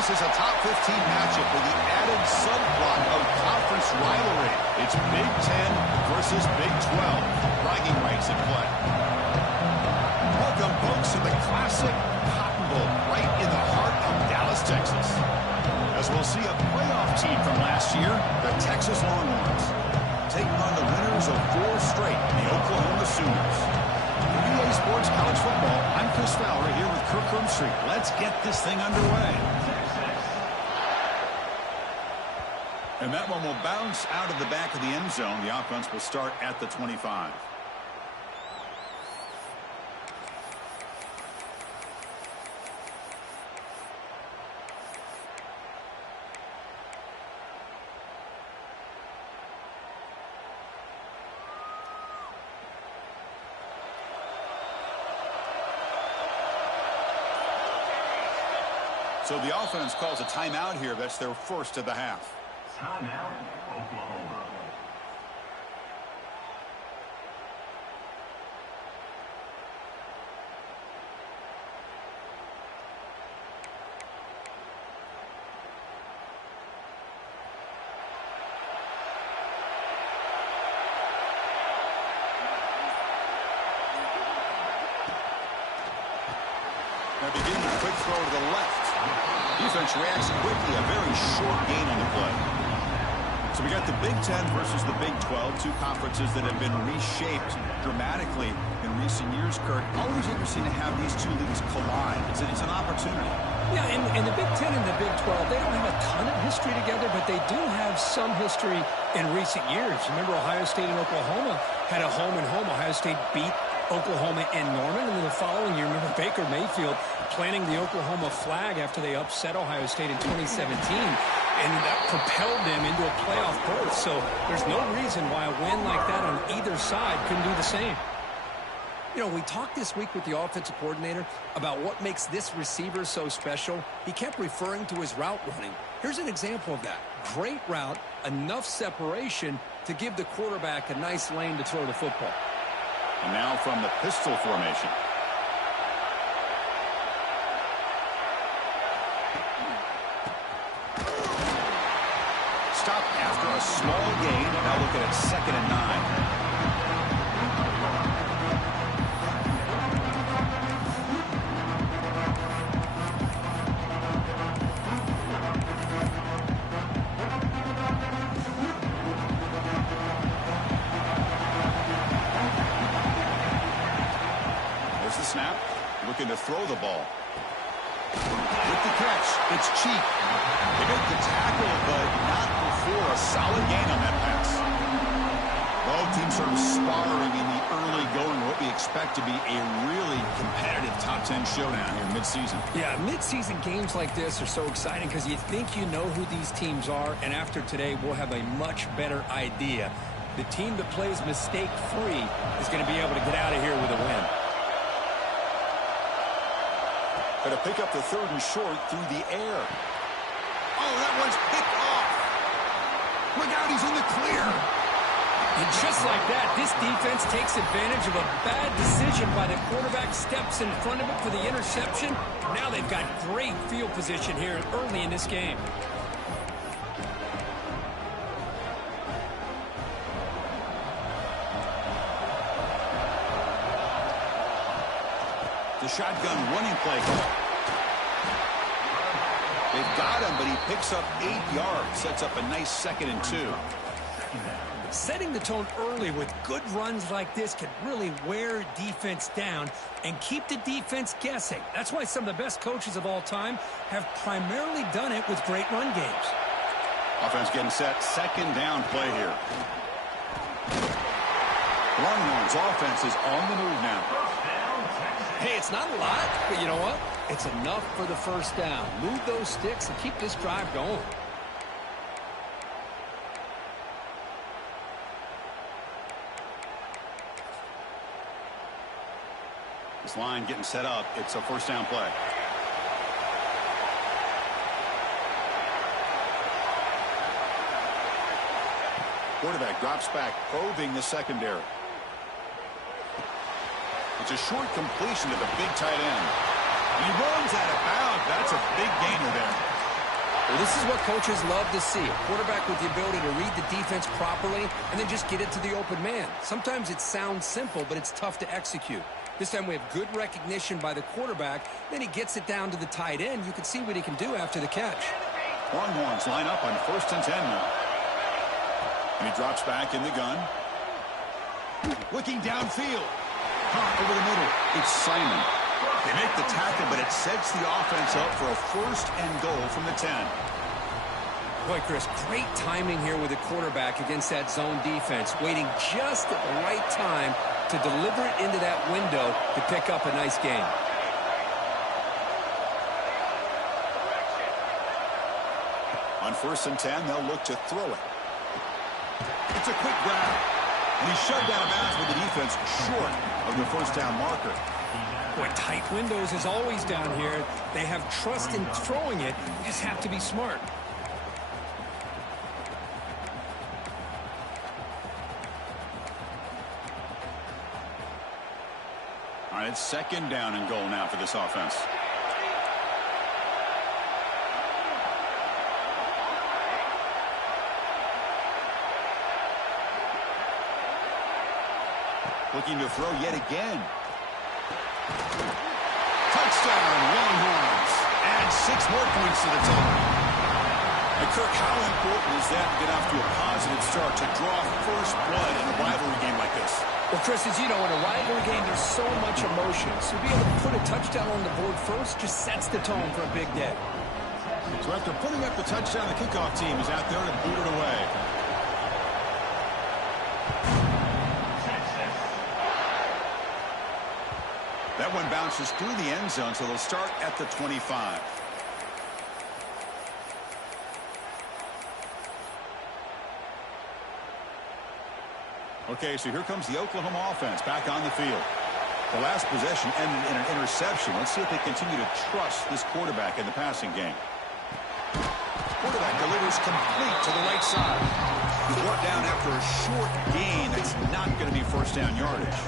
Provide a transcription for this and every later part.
This is a top 15 matchup with the added subplot of conference rivalry. It's Big Ten versus Big 12. Bragging rights at play. Welcome, folks, to the classic Cotton Bowl right in the heart of Dallas, Texas. As we'll see a playoff team from last year, the Texas Longhorns, taking on the winners of 4 straight, the Oklahoma Sooners. For EA Sports College Football, I'm Chris Fowler here with Kirk Roomstreet. Let's get this thing underway. And that one will bounce out of the back of the end zone. The offense will start at the 25. So the offense calls a timeout here. That's their first of the half. Timeout, Oklahoma. Now beginning a quick throw to the left. Defense reacts quickly. A very short gain on the play. So we got the Big Ten versus the Big 12, 2 conferences that have been reshaped dramatically in recent years, Kirk. Always interesting to have these 2 leagues collide. It's an opportunity. Yeah, and the Big Ten and the Big 12, they don't have a ton of history together, but they do have some history in recent years. Remember, Ohio State and Oklahoma had a home-and-home. Ohio State beat Oklahoma and Norman, and then the following year, remember Baker Mayfield planting the Oklahoma flag after they upset Ohio State in 2017, and that propelled them into a playoff berth. So there's no reason why a win like that on either side couldn't do the same. You know, we talked this week with the offensive coordinator about what makes this receiver so special. He kept referring to his route running. Here's an example of that. Great route, enough separation to give the quarterback a nice lane to throw the football. And now from the pistol formation. Stop after a small gain. Now looking at 2nd and 9. Snap, looking to throw the ball. With the catch, it's cheap. They make the tackle, but not before a solid gain on that pass. Both teams sort of sparring in the early going, what we expect to be a really competitive top 10 showdown here mid-season. Yeah, mid-season games like this are so exciting because you think you know who these teams are, and after today, we'll have a much better idea. The team that plays mistake-free is going to be able to get out of here with a win. Going to pick up the 3rd and short through the air. Oh, that one's picked off. Look out, he's in the clear. And just like that, this defense takes advantage of a bad decision by the quarterback, steps in front of it for the interception. Now they've got great field position here early in this game. The shotgun running play. They've got him, but he picks up 8 yards. Sets up a nice 2nd and 2. Setting the tone early with good runs like this can really wear defense down and keep the defense guessing. That's why some of the best coaches of all time have primarily done it with great run games. Offense getting set. 2nd down play here. Longhorns offense is on the move now. Hey, it's not a lot, but you know what? It's enough for the 1st down. Move those sticks and keep this drive going. This line getting set up. It's a 1st down play. Quarterback drops back, probing the secondary. It's a short completion to the big tight end. He runs out of bounds. That's a big gainer there. Well, this is what coaches love to see. A quarterback with the ability to read the defense properly and then just get it to the open man. Sometimes it sounds simple, but it's tough to execute. This time we have good recognition by the quarterback. Then he gets it down to the tight end. You can see what he can do after the catch. Longhorns line up on 1st and 10 now. And he drops back in the gun. Looking downfield. Caught over the middle. It's Simon. They make the tackle, but it sets the offense up for a 1st and goal from the 10. Boy, Chris, great timing here with the quarterback against that zone defense, waiting just at the right time to deliver it into that window to pick up a nice gain. On 1st and 10, they'll look to throw it. It's a quick grab. And he's shoved out of bounds with the defense short of the 1st down marker. Boy, tight windows is always down here. They have trust in throwing it. You just have to be smart. All right, it's 2nd down and goal now for this offense. Looking to throw yet again. Touchdown, Longhorns. Add 6 more points to the total. And Kirk, how important is that to get off to a positive start to draw first blood in a rivalry game like this? Well, Chris, as you know, in a rivalry game, there's so much emotion. So to be able to put a touchdown on the board first just sets the tone for a big day. So after putting up the touchdown, the kickoff team is out there to boot it away. That one bounces through the end zone, so they'll start at the 25. Okay, so here comes the Oklahoma offense back on the field. The last possession ended in an interception. Let's see if they continue to trust this quarterback in the passing game. Quarterback delivers complete to the right side. He's brought down after a short gain. That's not going to be 1st down yardage.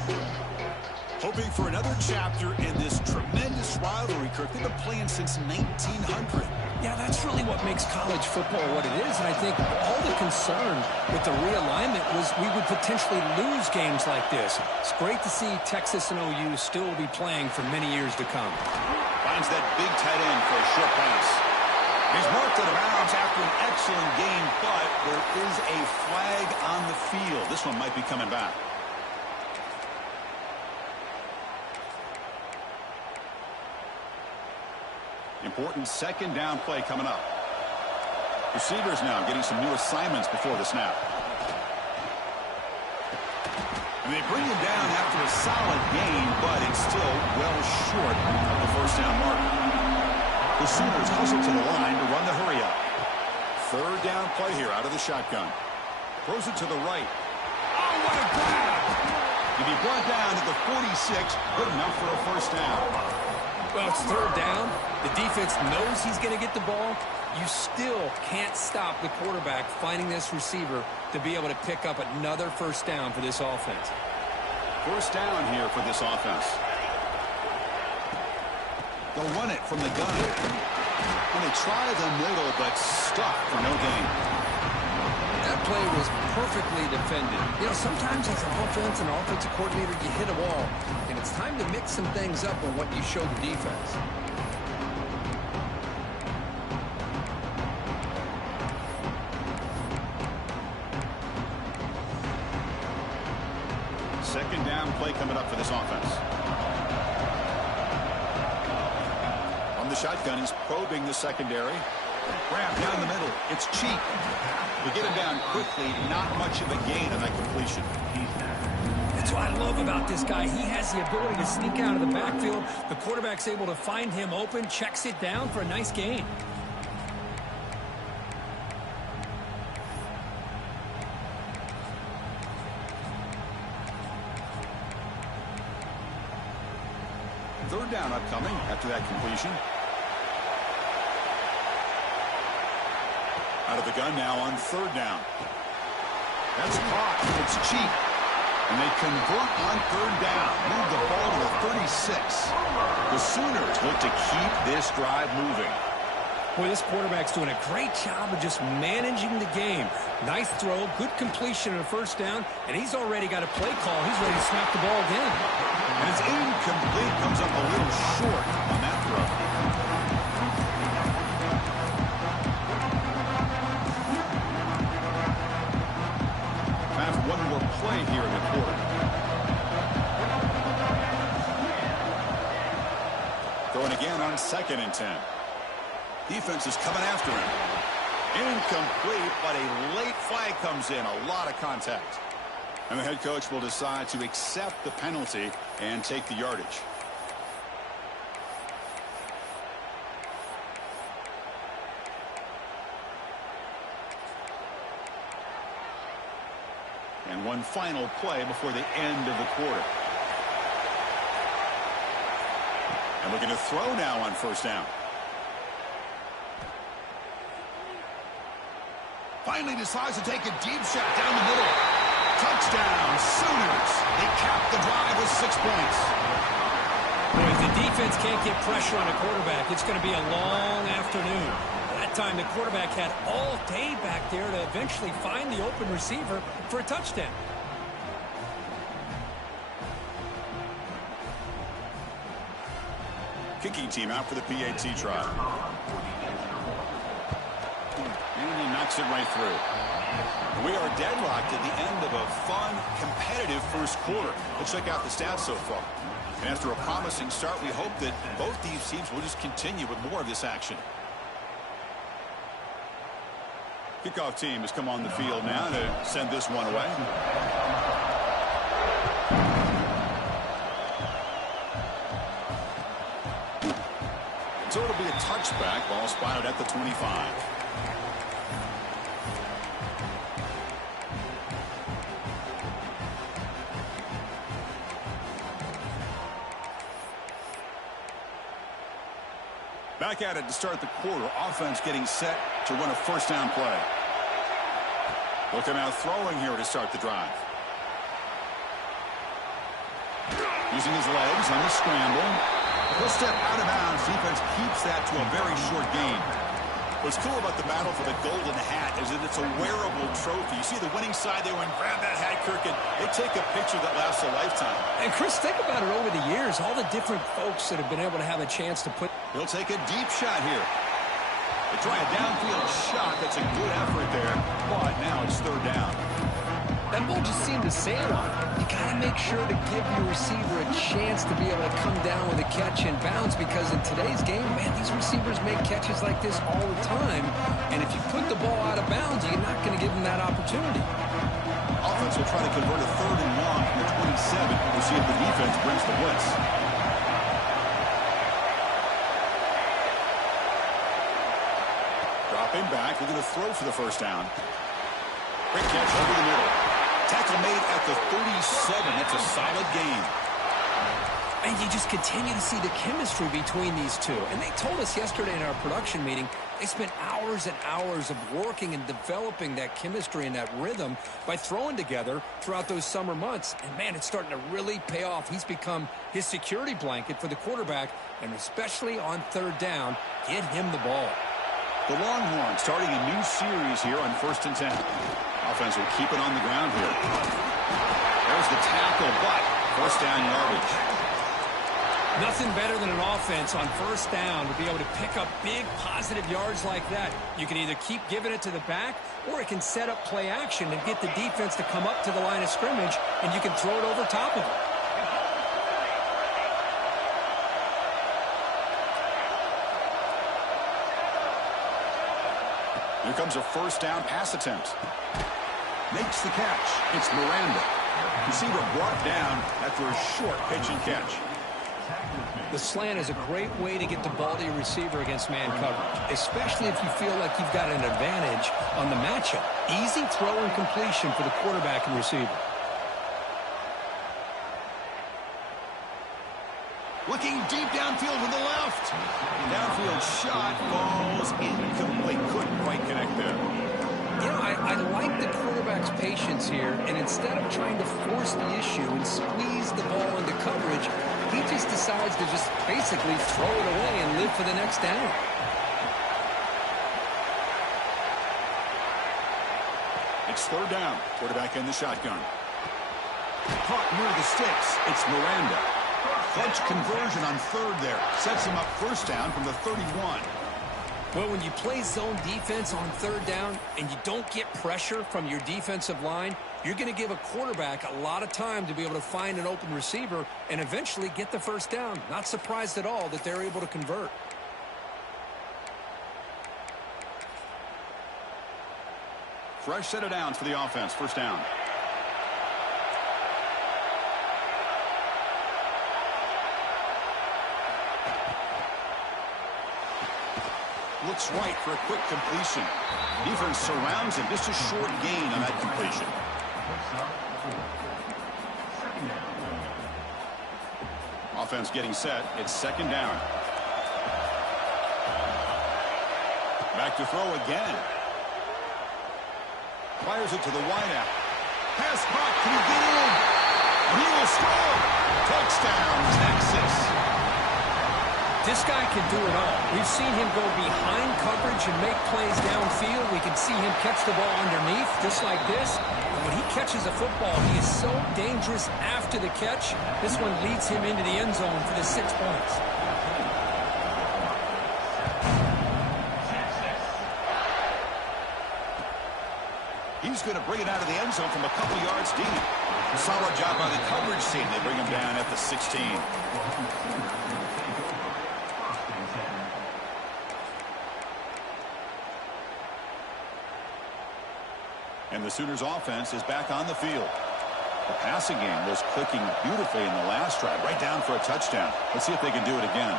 Hoping for another chapter in this tremendous rivalry, Kirk. They've been playing since 1900. Yeah, that's really what makes college football what it is. And I think all the concern with the realignment was we would potentially lose games like this. It's great to see Texas and OU still be playing for many years to come. Finds that big tight end for a short pass. He's marked out of bounds after an excellent game, but there is a flag on the field. This one might be coming back. Important 2nd down play coming up. Receivers now getting some new assignments before the snap. And they bring him down after a solid gain, but it's still well short of the 1st down mark. The Sooners hustle to the line to run the hurry up. 3rd down play here out of the shotgun. Throws it to the right. Oh, what a grab! To be brought down at the 46, good enough for a 1st down. Well, it's 3rd down. The defense knows he's going to get the ball. You still can't stop the quarterback finding this receiver to be able to pick up another 1st down for this offense. 1st down here for this offense. They'll run it from the gun. And they try the middle, but stuck for no gain. That play was perfectly defended. You know, sometimes as an offense and offensive coordinator, you hit a wall. And it's time to mix some things up on what you show the defense. Second down play coming up for this offense. On the shotgun, he's probing the secondary. Grab down the middle. It's cheap. We get him down quickly. Not much of a gain on that completion. That's what I love about this guy. He has the ability to sneak out of the backfield. The quarterback's able to find him open, checks it down for a nice gain. Third down upcoming after that completion. Out of the gun now on 3rd down. That's caught. It's cheap. And they convert on 3rd down. Move the ball to the 36. The Sooners look to keep this drive moving. Boy, this quarterback's doing a great job of just managing the game. Nice throw, good completion on a first down, and he's already got a play call. He's ready to snap the ball again. And it's incomplete. Comes up a little short on that throw. Have one more play here in the quarter. Going again on 2nd and 10. Defense is coming after him. Incomplete, but a late flag comes in. A lot of contact. And the head coach will decide to accept the penalty and take the yardage. And one final play before the end of the quarter. And looking to throw now on first down. Finally decides to take a deep shot down the middle. Touchdown, Sooners. They cap the drive with 6 points. Boy, if the defense can't get pressure on a quarterback, it's going to be a long afternoon. That time, the quarterback had all day back there to eventually find the open receiver for a touchdown. Kicking team out for the PAT try. And he knocks it right through. We are deadlocked at the end of a fun, competitive first quarter. Let's check out the stats so far. And after a promising start, we hope that both these teams will just continue with more of this action. Kickoff team has come on the field now to send this one away. So it'll be a touchback. Ball spotted at the 25. Back at it to start the quarter. Offense getting set to run a first down play. Looking out throwing here to start the drive. Using his legs on the scramble. He'll step out of bounds. Defense keeps that to a very short gain. What's cool about the battle for the golden hat is that it's a wearable trophy. You see the winning side, they went and grab that hat, Kirk, and they take a picture that lasts a lifetime. And Chris, think about it over the years, all the different folks that have been able to have a chance to put. He'll take a deep shot here. They try a downfield shot. That's a good effort there, but now it's third down. That ball just seemed to sail on it. You got to make sure to give your receiver a chance to be able to come down with a catch and bounce, because in today's game, man, these receivers make catches like this all the time. And if you put the ball out of bounds, you're not going to give them that opportunity. Offense will try to convert a 3rd and long from the 27. We'll see if the defense brings the blitz. Dropping back, looking to throw for the first down. Great catch over the middle. Tackle made at the 37. That's a solid gain. And you just continue to see the chemistry between these two. And they told us yesterday in our production meeting, they spent hours and hours of working and developing that chemistry and that rhythm by throwing together throughout those summer months. And, man, it's starting to really pay off. He's become his security blanket for the quarterback, and especially on third down, get him the ball. The Longhorns starting a new series here on 1st and 10. Offense will keep it on the ground here. There's the tackle, but first down yardage. Nothing better than an offense on first down to be able to pick up big positive yards like that. You can either keep giving it to the back, or it can set up play action and get the defense to come up to the line of scrimmage, and you can throw it over top of it. Here comes a first down pass attempt. Makes the catch. It's Miranda. Receiver brought down after a short pitch and catch. The slant is a great way to get the ball to your receiver against man coverage, especially if you feel like you've got an advantage on the matchup. Easy throw and completion for the quarterback and receiver. Looking deep downfield to the left. Downfield shot falls incomplete. Couldn't quite connect there. You know, I like the quarterback's patience here, and instead of trying to force the issue and squeeze the ball into coverage, he just decides to just basically throw it away and live for the next down. It's third down. Quarterback in the shotgun. Caught near the sticks. It's Miranda. Clutch conversion on third there. Sets him up first down from the 31. Well, when you play zone defense on third down and you don't get pressure from your defensive line, you're going to give a quarterback a lot of time to be able to find an open receiver and eventually get the first down. Not surprised at all that they're able to convert. Fresh set of downs for the offense. First down. Looks right for a quick completion. Defense surrounds him. Just a short gain on that completion. Offense getting set. It's second down. Back to throw again. Fires it to the wideout. Pass caught. Can he get in? And he will score. Touchdown, Texas. This guy can do it all. We've seen him go behind coverage and make plays downfield. We can see him catch the ball underneath, just like this. And when he catches a football, he is so dangerous after the catch. This one leads him into the end zone for the 6 points. He's going to bring it out of the end zone from a couple yards deep. Solid job by the coverage team. They bring him down at the 16. And the Sooners offense is back on the field. The passing game was clicking beautifully in the last drive, right down for a touchdown. Let's see if they can do it again.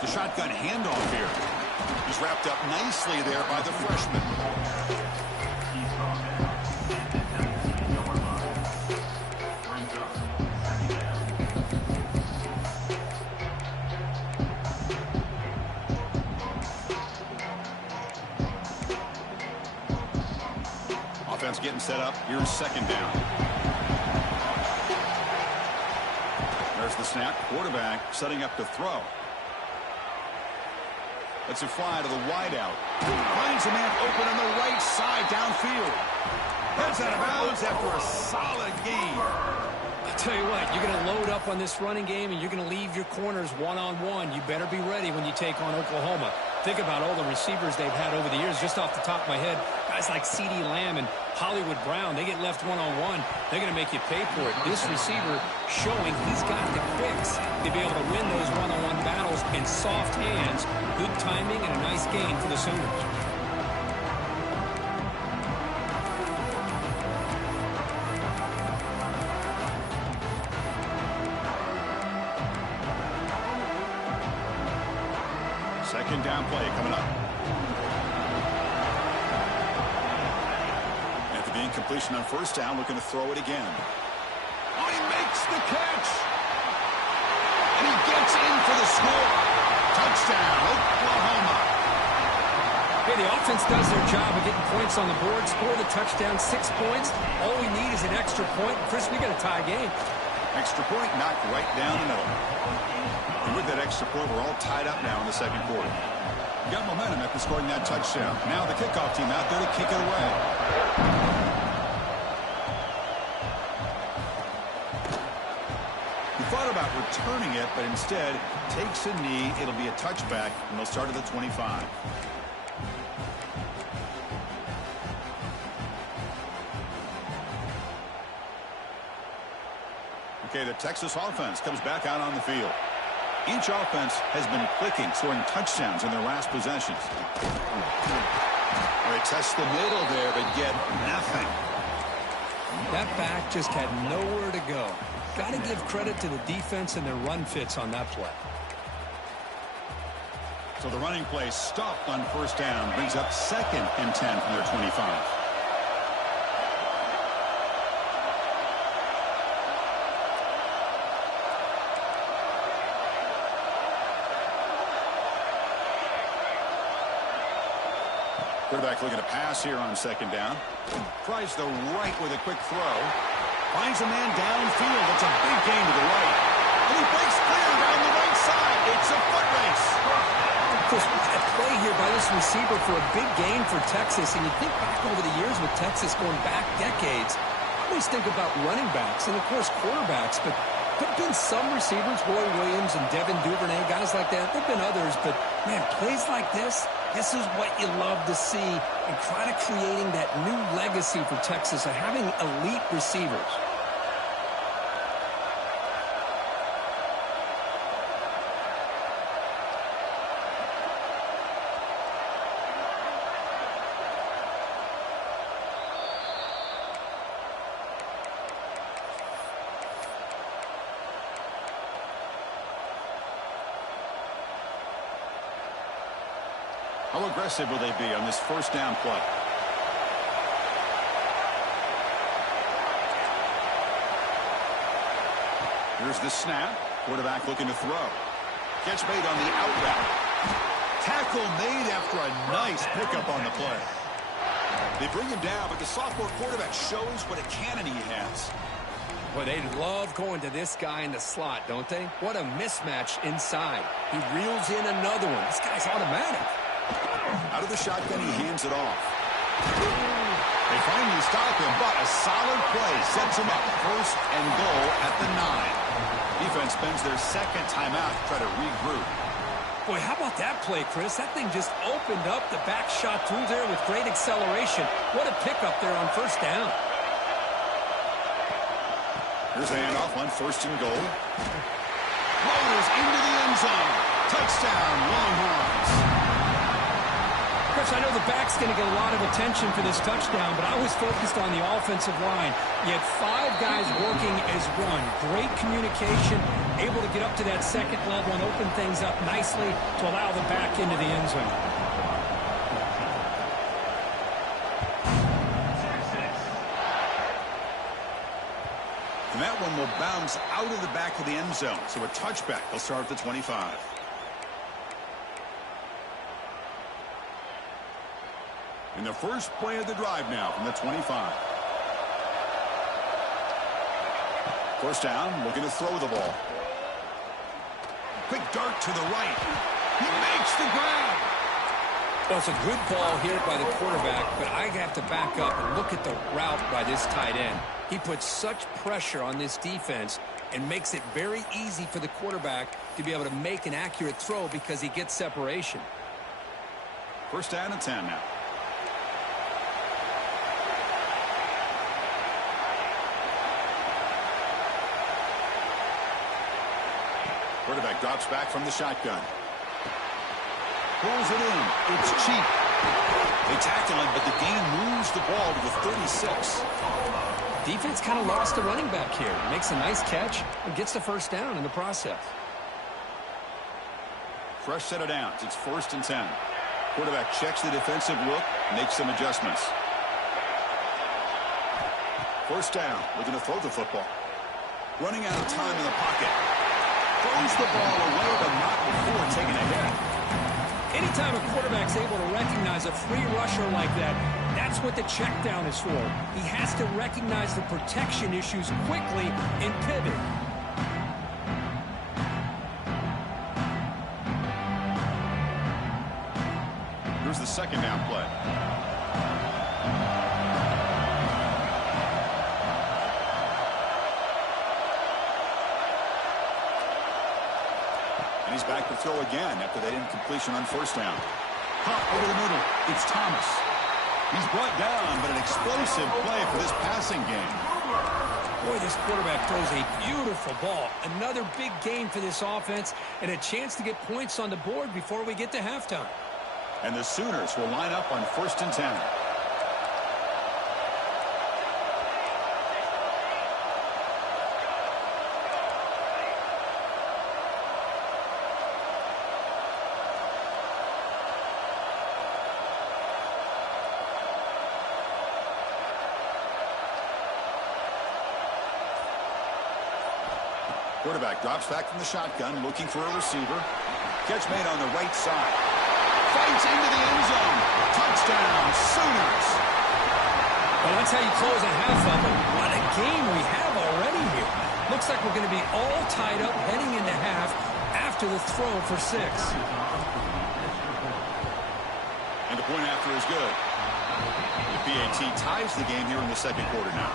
The shotgun handoff here. He's wrapped up nicely there by the freshman. Offense getting set up. Here's second down. There's the snap. Quarterback setting up to throw. Let's it fly to the wideout. Finds a man open on the right side downfield. Heads out of bounds after a solid game. I'll tell you what, you're going to load up on this running game and you're going to leave your corners one-on-one. You better be ready when you take on Oklahoma. Think about all the receivers they've had over the years. Just off the top of my head, guys like CeeDee Lamb and Hollywood Brown, they get left one-on-one. They're going to make you pay for it. This receiver showing he's got the quicks to be able to win those one-on-one battles in soft hands. Good timing and a nice gain for the Sooners. Second down play coming up. After the incompletion on first down, looking to throw it again. Oh, he makes the catch. And he gets in for the score. Touchdown, Oklahoma. Hey, the offense does their job of getting points on the board, score the touchdown, 6 points. All we need is an extra point. Chris, we got a tie game. Extra point knocked right down the middle. And with that extra point, we're all tied up now in the second quarter. Got momentum after scoring that touchdown. Now the kickoff team out there to kick it away. He thought about returning it, but instead takes a knee. It'll be a touchback, and they'll start at the 25. Okay, the Texas offense comes back out on the field. Each offense has been clicking, scoring touchdowns in their last possessions. They test the middle there, but get nothing. That back just had nowhere to go. Got to give credit to the defense and their run fits on that play. So the running play stopped on first down, brings up 2nd and 10 from their 25. Quarterback looking to pass here on second down. Tries the right with a quick throw. Finds a man downfield. It's a big gain to the right. And he breaks clear down the right side. It's a foot race. Chris, a play here by this receiver for a big gain for Texas. And you think back over the years with Texas going back decades, I always think about running backs and, of course, quarterbacks. But there have been some receivers, Roy Williams and Devin Duvernay, guys like that. There have been others. But, man, plays like this is what you love to see. And kind of creating that new legacy for Texas of having elite receivers. How aggressive will they be on this first down play? Here's the snap. Quarterback looking to throw. Catch made on the out route. Tackle made after a nice pickup on the play. They bring him down, but the sophomore quarterback shows what a cannon he has. Well, they love going to this guy in the slot, don't they? What a mismatch inside. He reels in another one. This guy's automatic. Out of the shotgun, he hands it off. They finally stop him, but a solid play sets him up. First and goal at the 9. Defense spends their second timeout to try to regroup. Boy, how about that play, Chris? That thing just opened up. The back shot through there with great acceleration. What a pickup there on first down. Here's a handoff on first and goal. Floaters into the end zone. Touchdown, Longhorns. Chris, I know the back's going to get a lot of attention for this touchdown, but I was focused on the offensive line. You had 5 guys working as one. Great communication, able to get up to that second level and open things up nicely to allow the back into the end zone. And that one will bounce out of the back of the end zone. So a touchback. They'll start at the 25. In the first play of the drive now from the 25. First down, looking to throw the ball. Quick dart to the right. He makes the grab. Well, it's a good ball here by the quarterback, but I have to back up and look at the route by this tight end. He puts such pressure on this defense and makes it very easy for the quarterback to be able to make an accurate throw because he gets separation. First down and 10 now. Quarterback drops back from the shotgun. Pulls it in. It's cheap. They tackle him, but the gain moves the ball to the 36. Defense kind of lost the running back here. Makes a nice catch and gets the first down in the process. Fresh set of downs. It's first and 10. Quarterback checks the defensive look, makes some adjustments. First down. Looking to throw the football. Running out of time in the pocket. Throws the ball away, but not before taking a hit. Anytime a quarterback's able to recognize a free rusher like that, that's what the check down is for. He has to recognize the protection issues quickly and pivot. Here's the second down play. And he's back to throw again after that incompletion on first down. Pop over the middle. It's Thomas. He's brought down, but an explosive play for this passing game. Boy, this quarterback throws a beautiful ball. Another big gain for this offense and a chance to get points on the board before we get to halftime. And the Sooners will line up on first and 10. Quarterback drops back from the shotgun, looking for a receiver. Catch made on the right side. Fights into the end zone. Touchdown, Sooners. Well, that's how you close a half of it. What a game we have already here. Looks like we're going to be all tied up heading into half after the throw for 6. answer is good. The PAT ties the game here in the second quarter now.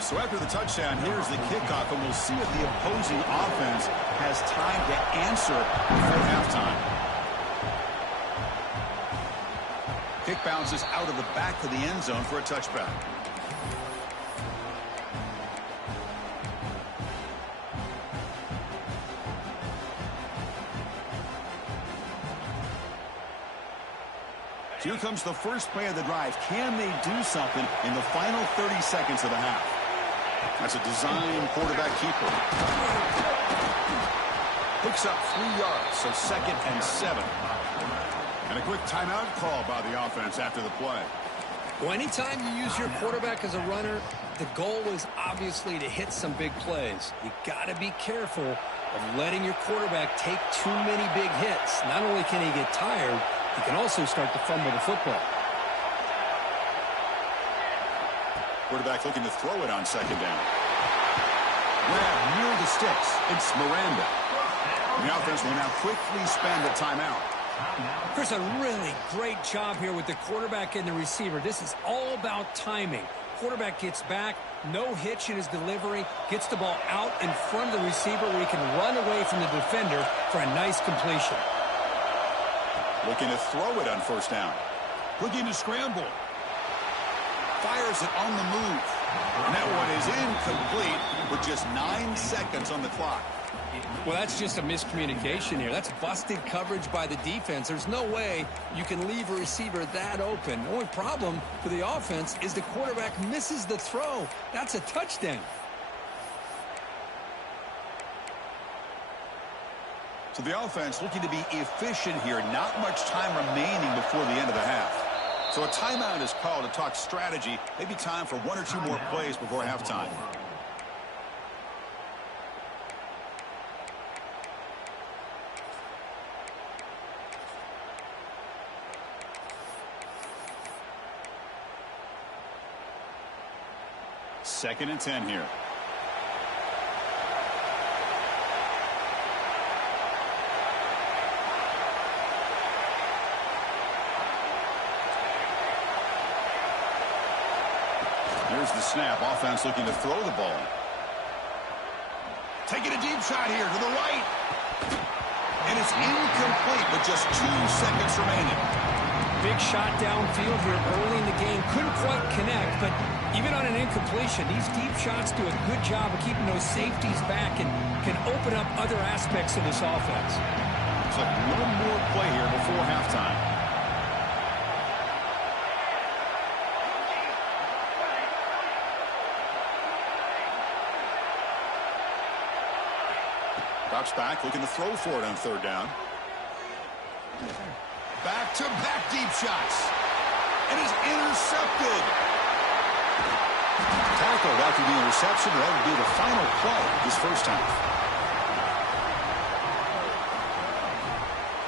So after the touchdown, here's the kickoff, and we'll see if the opposing offense has time to answer before halftime. Kick bounces out of the back of the end zone for a touchback. Here comes the first play of the drive. Can they do something in the final 30 seconds of the half? That's a design quarterback keeper. Picks up 3 yards, so 2nd and 7. And a quick timeout call by the offense after the play. Well, anytime you use your quarterback as a runner, the goal is obviously to hit some big plays. You got to be careful of letting your quarterback take too many big hits. Not only can he get tired, he can also start to fumble the football. Quarterback looking to throw it on 2nd down. Grab near the sticks. It's Miranda. And the offense will now quickly spend a timeout. Chris, a really great job here with the quarterback and the receiver. This is all about timing. Quarterback gets back, no hitch in his delivery, gets the ball out in front of the receiver where he can run away from the defender for a nice completion. Looking to throw it on 1st down. Looking to scramble. Fires it on the move. And that one is incomplete with just 9 seconds on the clock. Well, that's just a miscommunication here. That's busted coverage by the defense. There's no way you can leave a receiver that open. The only problem for the offense is the quarterback misses the throw. That's a touchdown. So the offense looking to be efficient here. Not much time remaining before the end of the half. So a timeout is called to talk strategy. Maybe time for 1 or 2 more plays before halftime. Second and 10 here. Here's the snap. Offense looking to throw the ball. Taking a deep shot here to the right. And it's incomplete with just 2 seconds remaining. Big shot downfield here early in the game. Couldn't quite connect, but even on an incompletion, these deep shots do a good job of keeping those safeties back and can open up other aspects of this offense. Looks like one more play here before halftime. Drops back, looking to throw for it on 3rd down. Back-to-back deep shots. It is intercepted. Tackled after the interception. That would be the final play this first half.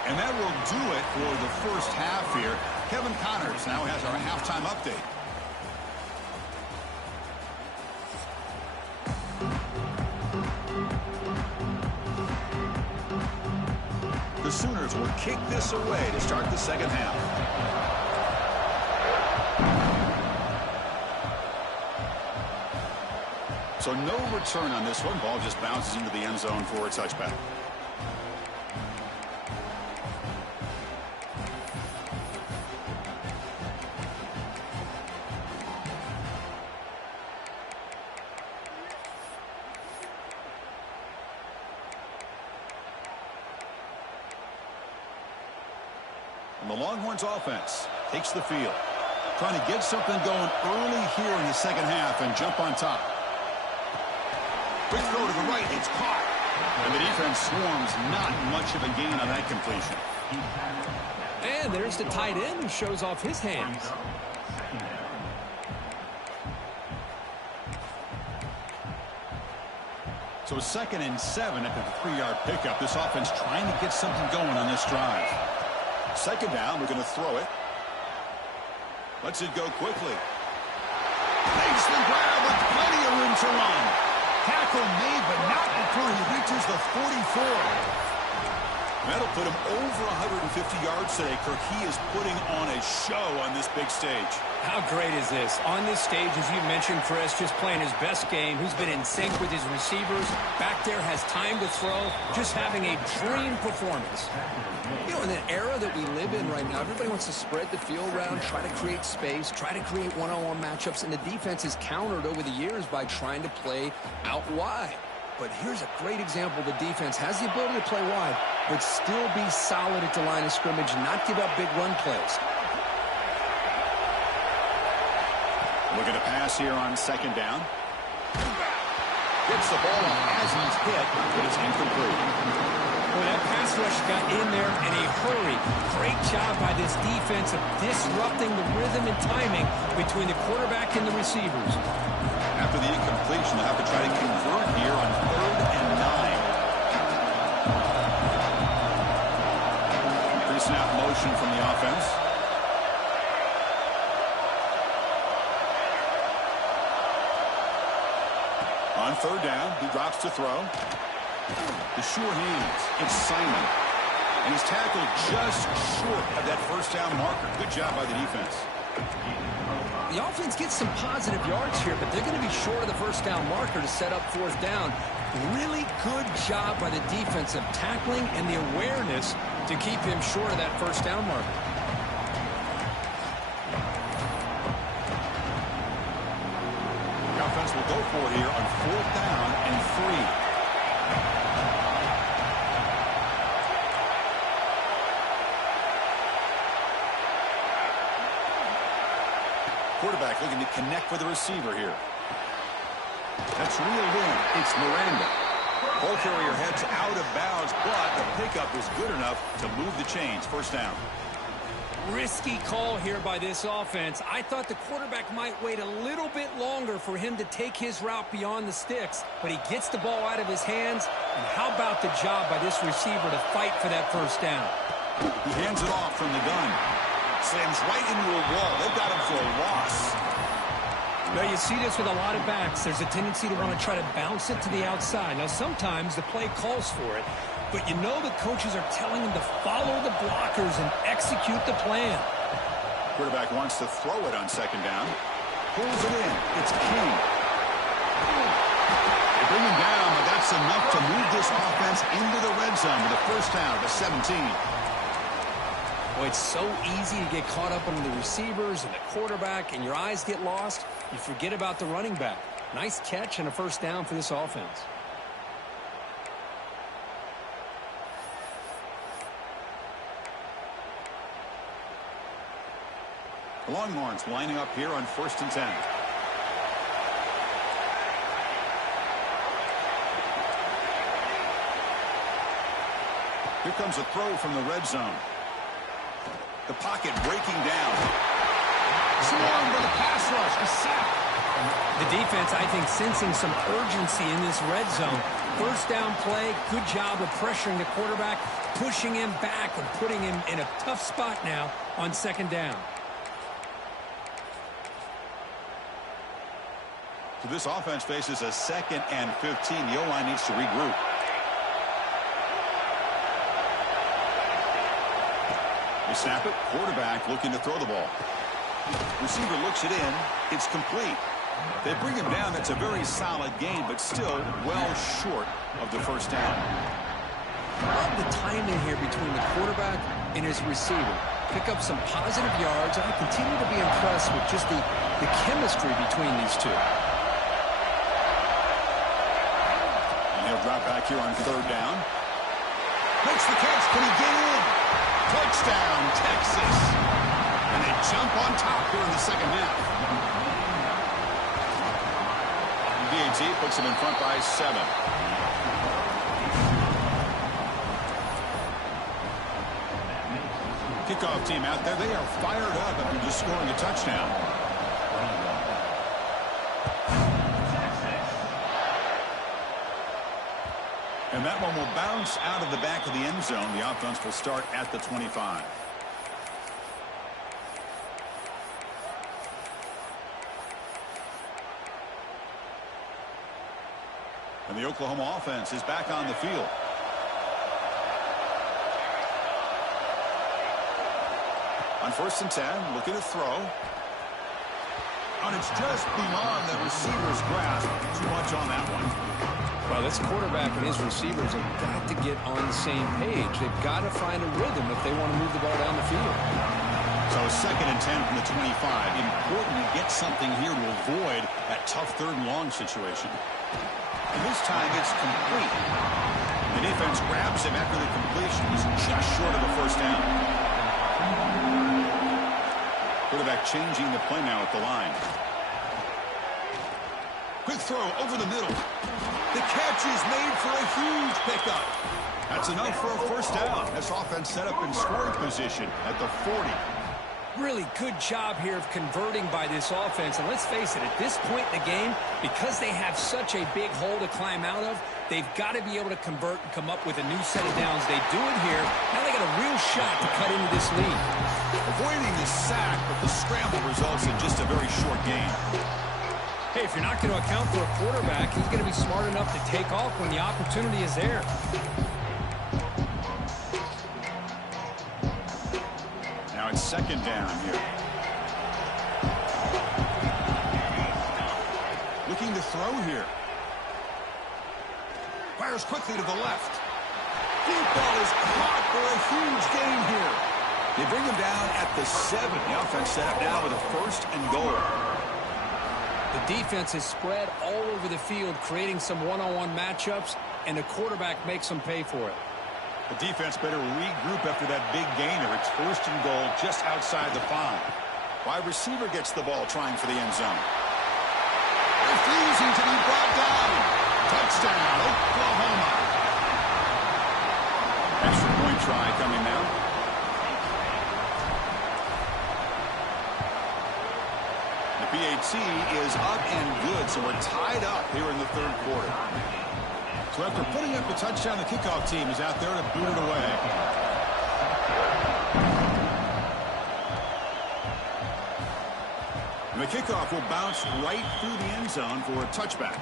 And that will do it for the first half here. Kevin Connors now has our halftime update. The Sooners will kick this away to start the second half. So no return on this one. Ball just bounces into the end zone for a touchback. And the Longhorns offense takes the field. Trying to get something going early here in the second half and jump on top. Quick throw to the right. It's caught. And the defense swarms. Not much of a gain on that completion. And there's the tight end who shows off his hands. So 2nd and 7 after the 3-yard pickup. This offense trying to get something going on this drive. 2nd down, we're going to throw it. Lets it go quickly. Makes the grab with plenty of room to run. Tackle made, but not before he reaches the 44. That'll put him over 150 yards today, Kirk. He is putting on a show on this big stage. How great is this? On this stage, as you mentioned, Chris, just playing his best game. He's been in sync with his receivers. Back there, has time to throw. Just having a dream performance. You know, in the era that we live in right now, everybody wants to spread the field around, try to create space, try to create one-on-one matchups, and the defense is countered over the years by trying to play out wide. But here's a great example. The defense has the ability to play wide, but still be solid at the line of scrimmage, not give up big run plays. Looking to pass here on second down. Gets the ball as he's hit, but it's incomplete. Well, that pass rush got in there in a hurry. Great job by this defense of disrupting the rhythm and timing between the quarterback and the receivers. After the incompletion, they'll have to try to convert here on 3rd and 9. Pre-snap motion from the offense. On 3rd down, he drops to throw. The sure hands. It's Simon. And he's tackled just short of that first down marker. Good job by the defense. The offense gets some positive yards here, but they're going to be short of the first down marker to set up 4th down. Really good job by the defense of tackling and the awareness to keep him short of that first down marker. The offense will go for it here on 4th down and 3. Quarterback looking to connect with the receiver here. That's reeled in. It's Miranda. Ball carrier heads out of bounds, but the pickup was good enough to move the chains. First down. Risky call here by this offense. I thought the quarterback might wait a little bit longer for him to take his route beyond the sticks, but he gets the ball out of his hands. And how about the job by this receiver to fight for that first down? He hands it off from the gun. Slams right into a wall. They've got him for a loss. Now, you see this with a lot of backs. There's a tendency to want to try to bounce it to the outside. Now, sometimes the play calls for it, but you know the coaches are telling them to follow the blockers and execute the plan. Quarterback wants to throw it on second down. Pulls it in. It's King. They bring him down, but that's enough to move this offense into the red zone with a first down to 17. Well, it's so easy to get caught up on the receivers and the quarterback, and your eyes get lost. You forget about the running back. Nice catch and a first down for this offense. The Longhorns lining up here on 1st and 10. Here comes a throw from the red zone. The pocket breaking down. Swarmed by the pass rush. A sack. The defense, I think, sensing some urgency in this red zone. First down play, good job of pressuring the quarterback, pushing him back and putting him in a tough spot now on second down. So this offense faces a 2nd and 15. The O-line needs to regroup. They snap it. Quarterback looking to throw the ball. Receiver looks it in. It's complete. They bring him down. That's a very solid game, but still well short of the first down. Love the timing here between the quarterback and his receiver. Pick up some positive yards, and I continue to be impressed with just the chemistry between these two. And he'll drop back here on 3rd down. Makes the catch. Can he get in? Touchdown, Texas. And they jump on top here in the second half. DAT puts them in front by 7. Kickoff team out there. They are fired up after just scoring a touchdown. And that one will bounce out of the back of the end zone. The offense will start at the 25. And the Oklahoma offense is back on the field. On 1st and 10, looking to throw. And it's just beyond the receiver's grasp. Too much on that one. Well, this quarterback and his receivers have got to get on the same page. They've got to find a rhythm if they want to move the ball down the field. So 2nd and 10 from the 25. Important to get something here to avoid that tough 3rd and long situation. And this time it's complete. The defense grabs him after the completion. He's just short of a 1st down. Quarterback changing the play now at the line. Quick throw over the middle. The catch is made for a huge pickup. That's enough for a 1st down. This offense set up in scoring position at the 40. Really good job here of converting by this offense. And let's face it, at this point in the game, because they have such a big hole to climb out of, they've got to be able to convert and come up with a new set of downs. They do it here. Now they got a real shot to cut into this lead. Avoiding the sack, but the scramble results in just a very short gain. Hey, if you're not going to account for a quarterback, he's going to be smart enough to take off when the opportunity is there. Now it's 2nd down here. Looking to throw here. Fires quickly to the left. Deep ball is caught for a huge gain here. They bring him down at the 7. The offense set up now with a 1st and goal. The defense is spread all over the field, creating some one-on-one matchups, and the quarterback makes them pay for it. The defense better regroup after that big gainer. It's 1st and goal just outside the 5. Wide receiver gets the ball trying for the end zone. Refusing to be brought down. Touchdown, Oklahoma. Extra point try coming now. The PAT is up and good, so we're tied up here in the 3rd quarter. So after putting up the touchdown, the kickoff team is out there to boot it away. And the kickoff will bounce right through the end zone for a touchback.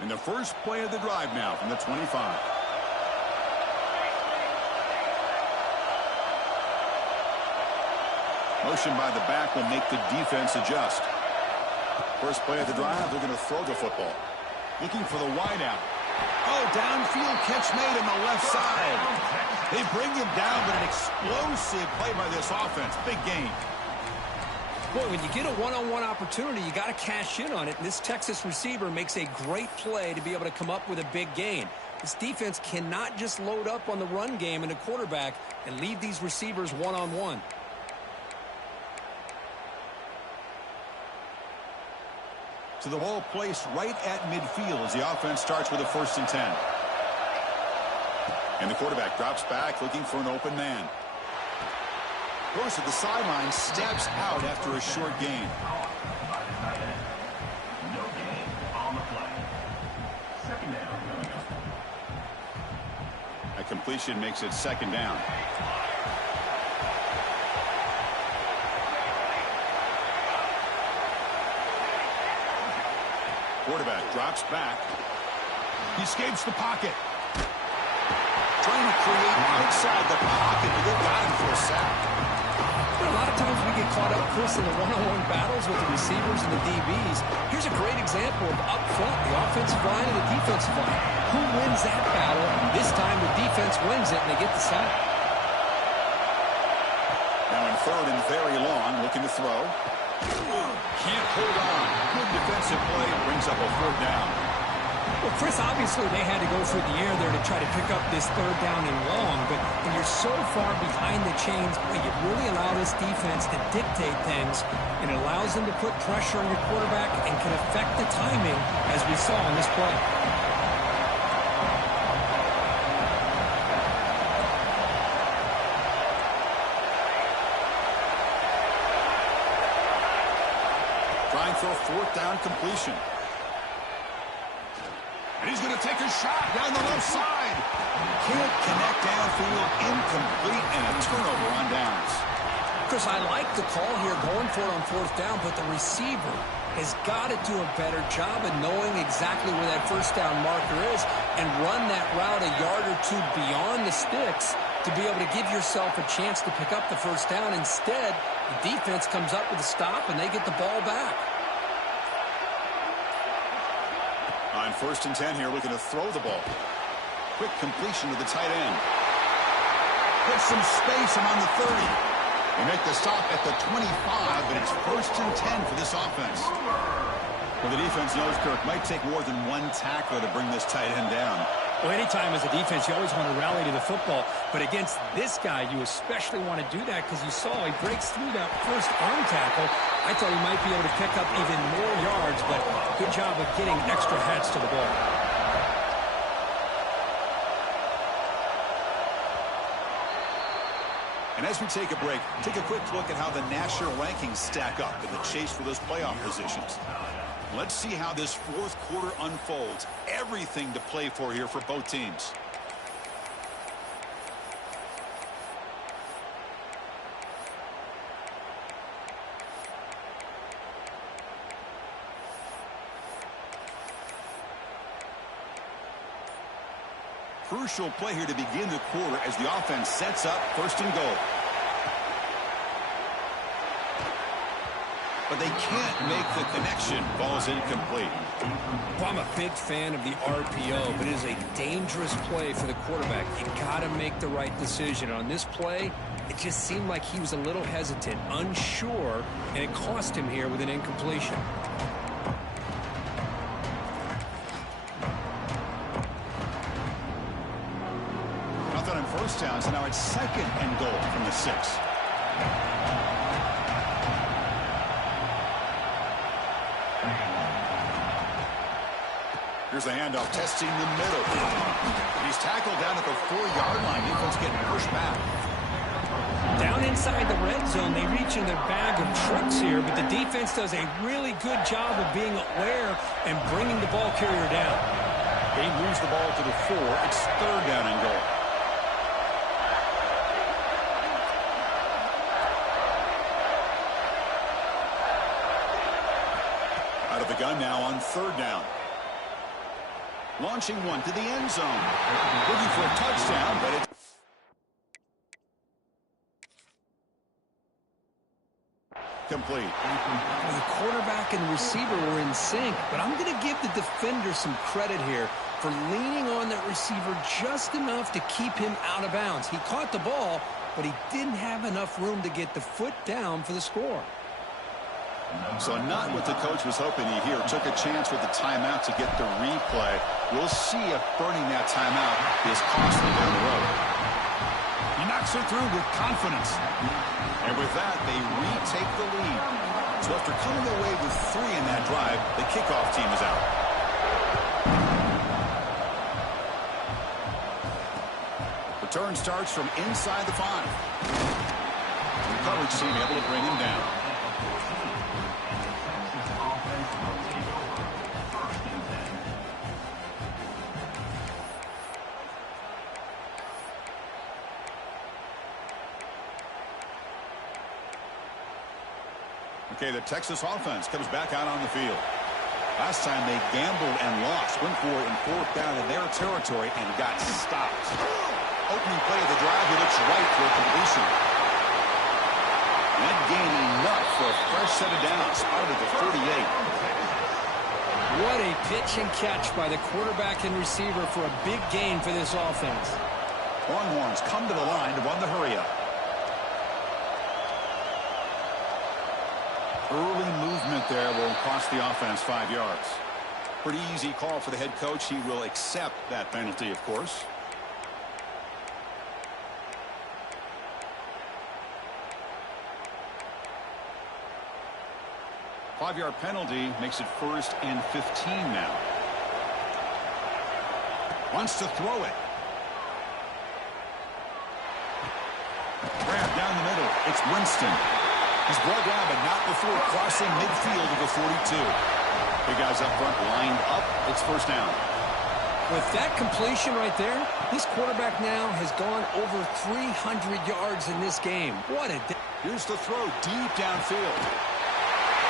And the first play of the drive now from the 25. Motion by the back will make the defense adjust. First play of the drive, they're going to throw the football. Looking for the wideout. Oh, downfield catch made on the left side. They bring him down, but an explosive play by this offense. Big gain. Boy, when you get a one-on-one opportunity, you got to cash in on it. And this Texas receiver makes a great play to be able to come up with a big gain. This defense cannot just load up on the run game and the quarterback and leave these receivers one-on-one. So the ball placed right at midfield as the offense starts with a 1st and 10. And the quarterback drops back looking for an open man. Goes at the sideline, steps out after a short gain. No gain on the play. 2nd down. A completion makes it 2nd down. Quarterback drops back. He escapes the pocket. Trying to create outside the pocket, but they got him for a sack. A lot of times we get caught up, Chris, in the one-on-one battles with the receivers and the DBs. Here's a great example of up front, the offensive line and the defensive line. Who wins that battle? This time the defense wins it, and they get the sack. Now in 3rd and very long, looking to throw. Can't hold on. Good defensive play, brings up a 4th down. Well, Chris, obviously they had to go through the air there to try to pick up this 3rd down and long, but when you're so far behind the chains, you really allow this defense to dictate things, and it allows them to put pressure on your quarterback and can affect the timing, as we saw in this play. Trying for a 4th down completion. And he's going to take a shot down the left side. Can't connect downfield, incomplete, and a turnover on downs. Chris, I like the call here going for it on fourth down, but the receiver has got to do a better job of knowing exactly where that first down marker is and run that route a yard or two beyond the sticks to be able to give yourself a chance to pick up the first down. Instead, the defense comes up with a stop, and they get the ball back. On 1st and 10 here, looking to throw the ball. Quick completion to the tight end. Put some space around the 30. They make the stop at the 25, but it's 1st and 10 for this offense. Well, the defense knows, Kirk, might take more than one tackler to bring this tight end down. Well, anytime as a defense, you always want to rally to the football. But against this guy, you especially want to do that because you saw he breaks through that first arm tackle. I thought he might be able to pick up even more yards, but good job of getting extra heads to the ball. And as we take a break, take a quick look at how the national rankings stack up in the chase for those playoff positions. Let's see how this fourth quarter unfolds. Everything to play for here for both teams. Crucial play here to begin the quarter as the offense sets up 1st and goal. But they can't make the connection. Ball's incomplete. Well, I'm a big fan of the RPO, but it is a dangerous play for the quarterback. You got to make the right decision. On this play, it just seemed like he was a little hesitant, unsure, and it cost him here with an incompletion. Nothing on 1st down, so now it's 2nd and goal from the 6. Here's the handoff, testing the middle. He's tackled down at the 4-yard line. Defense getting pushed back. Down inside the red zone, they reach in their bag of tricks here, but the defense does a really good job of being aware and bringing the ball carrier down. They moves the ball to the 4. It's 3rd down and goal. Out of the gun now on 3rd down. Launching one to the end zone. Looking for a touchdown, but it's complete. Well, the quarterback and receiver were in sync, but I'm going to give the defender some credit here for leaning on that receiver just enough to keep him out of bounds. He caught the ball, but he didn't have enough room to get the foot down for the score. So not what the coach was hoping to hear. Took a chance with the timeout to get the replay. We'll see if burning that timeout is costly down the road. He knocks it through with confidence. And with that, they retake the lead. So after coming away with 3 in that drive, the kickoff team is out. Return starts from inside the 5. The coverage team able to bring him down. Okay, the Texas offense comes back out on the field. Last time they gambled and lost. Went for it in 4th down in their territory and got stopped. Opening play of the drive, he looks right for a completion. That gain enough for a fresh set of downs. Spotted at the 48. What a pitch and catch by the quarterback and receiver for a big gain for this offense. Longhorns come to the line to run the hurry-up. Early movement there will cost the offense 5 yards. Pretty easy call for the head coach. He will accept that penalty, of course. Five-yard penalty makes it 1st and 15 now. Wants to throw it. Grab down the middle. It's Winston. He's brought down, but not before crossing midfield of the 42. Big guys up front lined up. It's 1st down. With that completion right there, this quarterback now has gone over 300 yards in this game. What a day. Here's the throw deep downfield.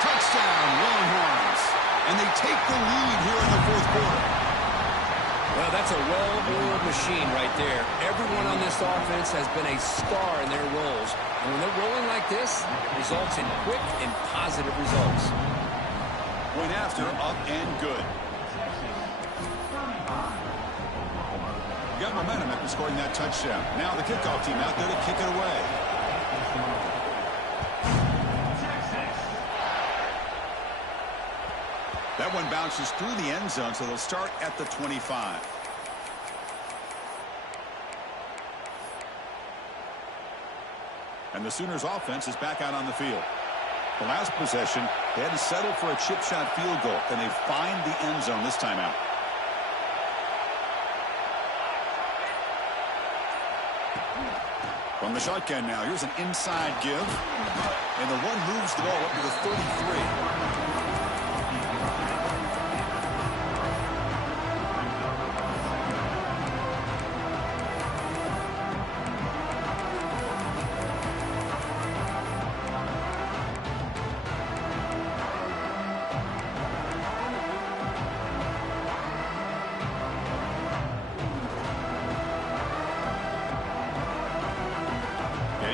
Touchdown, Longhorns. And they take the lead here in the fourth quarter. Well, that's a well-oiled machine right there. Everyone on this offense has been a star in their roles. And when they're rolling like this, it results in quick and positive results. Point after, up and good. You got momentum after scoring that touchdown. Now the kickoff team out there to kick it away. That one bounces through the end zone, so they'll start at the 25. And the Sooners offense is back out on the field. The last possession, they had to settle for a chip shot field goal, and they find the end zone this time out. From the shotgun now, here's an inside give. And the one moves the ball up to the 33.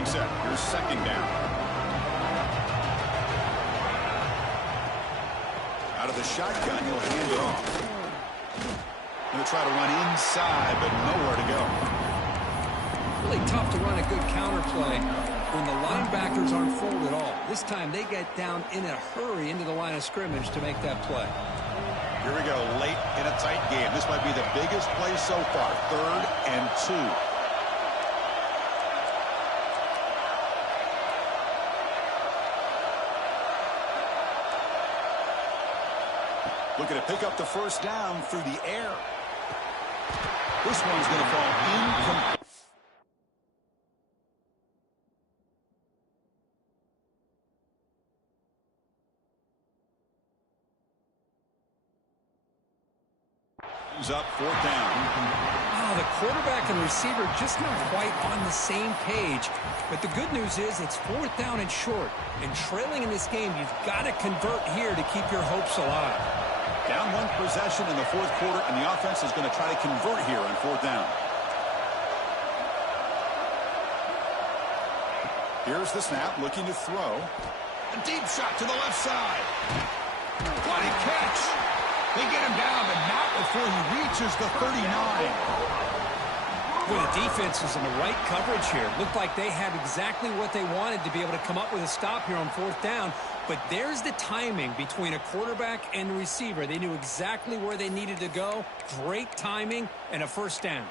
Set. Here's second down. Out of the shotgun, he'll hand it off. Going to try to run inside, but nowhere to go. Really tough to run a good counter play when the linebackers aren't full at all. This time they get down in a hurry into the line of scrimmage to make that play. Here we go, late in a tight game. This might be the biggest play so far. 3rd and 2. Looking to pick up the first down through the air. This one's going to fall incomplete. He's up 4th down. Oh, the quarterback and receiver just not quite on the same page. But the good news is it's 4th down and short. And trailing in this game, you've got to convert here to keep your hopes alive. Down 1 possession in the 4th quarter, and the offense is going to try to convert here on 4th down. Here's the snap, looking to throw. A deep shot to the left side. What a catch! They get him down, but not before he reaches the 39. Well, the defense is in the right coverage here. Looked like they had exactly what they wanted to be able to come up with a stop here on 4th down. But there's the timing between a quarterback and a receiver. They knew exactly where they needed to go. Great timing and a first down.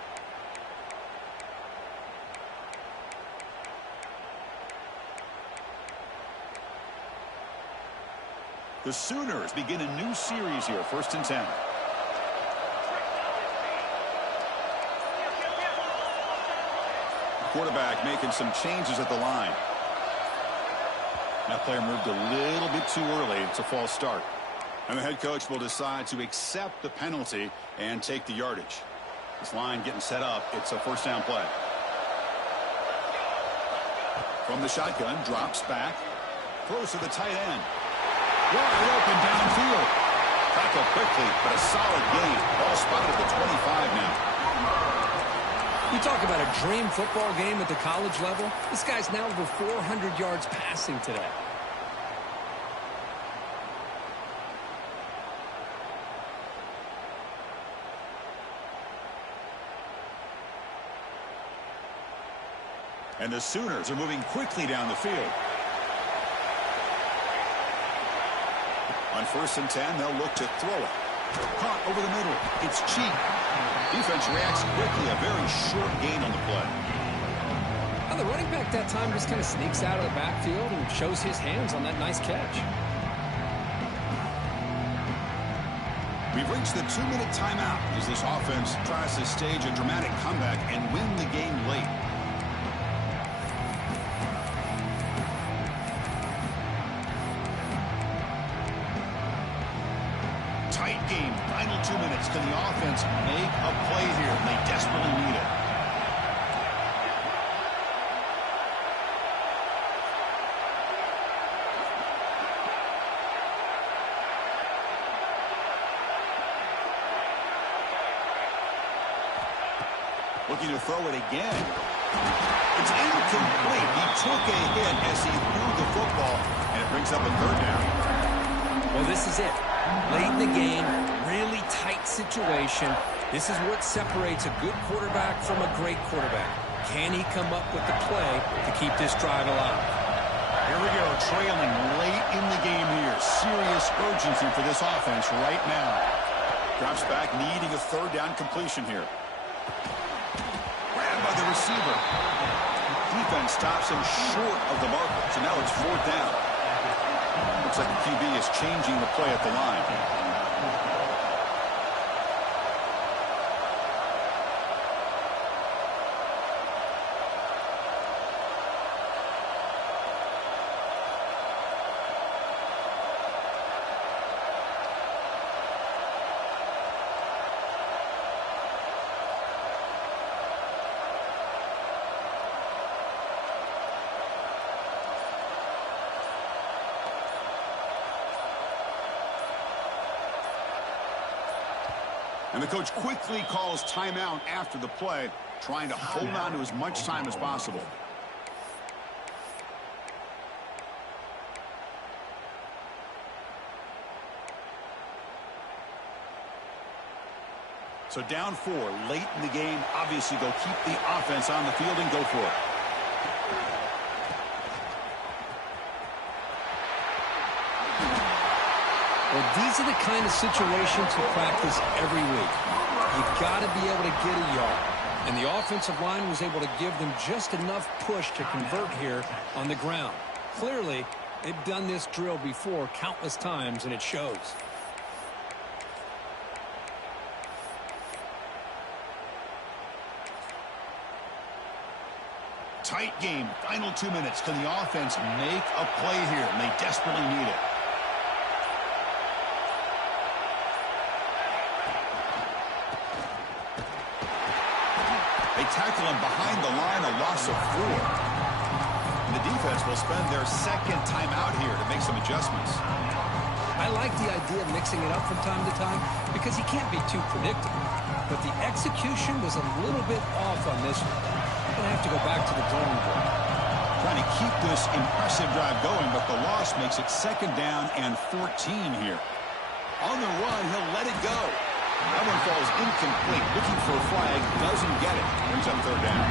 The Sooners begin a new series here, 1st and 10. Quarterback making some changes at the line. That player moved a little bit too early. It's a false start. And the head coach will decide to accept the penalty and take the yardage. This line getting set up. It's a first down play. From the shotgun, drops back. Throws to the tight end. Wide open downfield. Tackle quickly, but a solid gain. Ball spotted at the 25 now. You talk about a dream football game at the college level. This guy's now over 400 yards passing today. And the Sooners are moving quickly down the field. On 1st and 10, they'll look to throw it. Caught over the middle. It's cheap. Defense reacts quickly. A very short gain on the play. Now the running back that time just kind of sneaks out of the backfield and shows his hands on that nice catch. We've reached the 2-minute timeout as this offense tries to stage a dramatic comeback and win the game late. Tight game. Final 2 minutes. Can the offense make a play here? They desperately need it. Looking to throw it again. It's incomplete. He took a hit as he threw the football, and it brings up a third down. Well, this is it. Late in the game, really tight situation. This is what separates a good quarterback from a great quarterback. Can he come up with the play to keep this drive alive? Here we go, trailing late in the game here. Serious urgency for this offense right now. Drops back, needing a third down completion here. Grabbed by the receiver. Defense stops him short of the marker, so now it's fourth down. Looks like the QB is changing the play at the line. And the coach quickly calls timeout after the play, trying to hold on to as much time as possible. So down 4, late in the game. Obviously, they'll keep the offense on the field and go for it. Well, these are the kind of situations you practice every week. You've got to be able to get a yard. And the offensive line was able to give them just enough push to convert here on the ground. Clearly, they've done this drill before countless times, and it shows. Tight game. Final 2 minutes. Can the offense make a play here? And they desperately need it. They tackle him behind the line, a loss of 4. And the defense will spend their second timeout here to make some adjustments. I like the idea of mixing it up from time to time because he can't be too predictable. But the execution was a little bit off on this one. I'm going to have to go back to the drawing board. Trying to keep this impressive drive going, but the loss makes it second down and 14 here. On the run, he'll let it go. That one falls incomplete. Looking for a flag, doesn't get it. Brings up third down.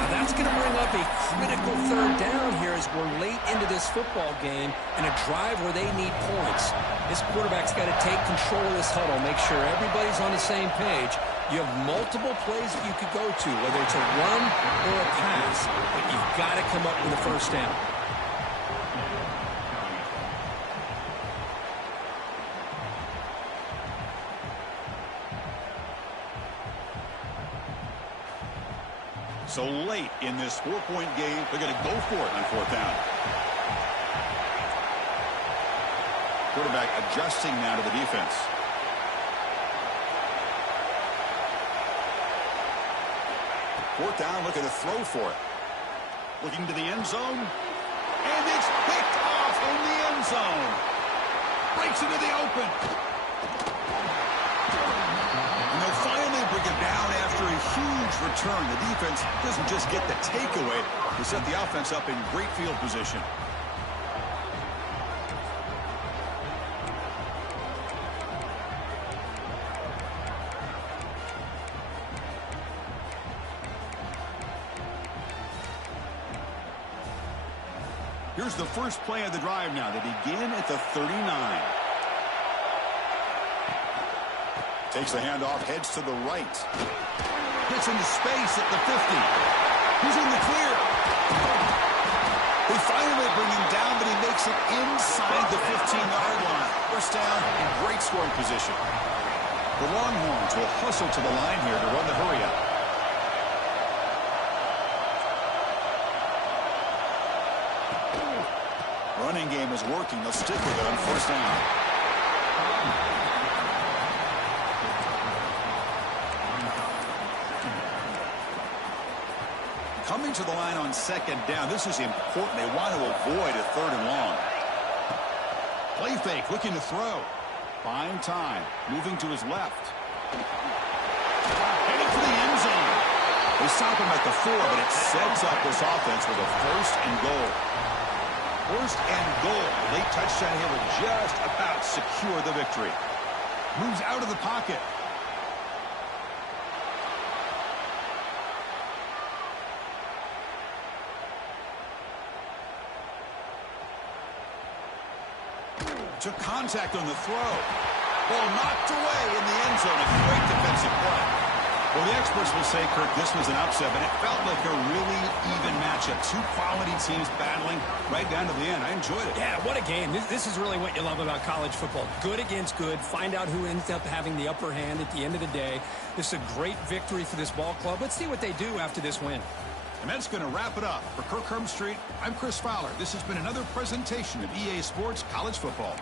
Now that's going to bring up a critical third down here as we're late into this football game and a drive where they need points. This quarterback's got to take control of this huddle, make sure everybody's on the same page. You have multiple plays that you could go to, whether it's a run or a pass, but you've got to come up with a first down. So late in this 4-point game, they're going to go for it on fourth down. Quarterback adjusting now to the defense. Fourth down, looking to throw for it. Looking to the end zone. And it's picked off in the end zone. Breaks into the open. And they'll finally bring it down after a huge return. The defense doesn't just get the takeaway. They set the offense up in great field position. Here's the first play of the drive now. They begin at the 39. Takes the handoff, heads to the right. Gets into space at the 50. He's in the clear. They finally bring him down, but he makes it inside the 15-yard line. First down in great scoring position. The Longhorns will hustle to the line here to run the hurry-up. Running game is working. They'll stick with it on first down. Coming to the line on second down. This is important. They want to avoid a third and long. Play fake, looking to throw. Buying time. Moving to his left. Headed for the end zone. They stop him at the 4, but it sets up this offense with a first and goal. First and goal. Late touchdown here will just about secure the victory. Moves out of the pocket. Took contact on the throw. Ball knocked away in the end zone. A great defensive play. Well, the experts will say, Kirk, this was an upset, but it felt like a really even matchup. Two quality teams battling right down to the end. I enjoyed it. Yeah, what a game. This is really what you love about college football. Good against good. Find out who ends up having the upper hand at the end of the day. This is a great victory for this ball club. Let's see what they do after this win. And that's going to wrap it up. For Kirk Herbstreit, I'm Chris Fowler. This has been another presentation of EA Sports College Football.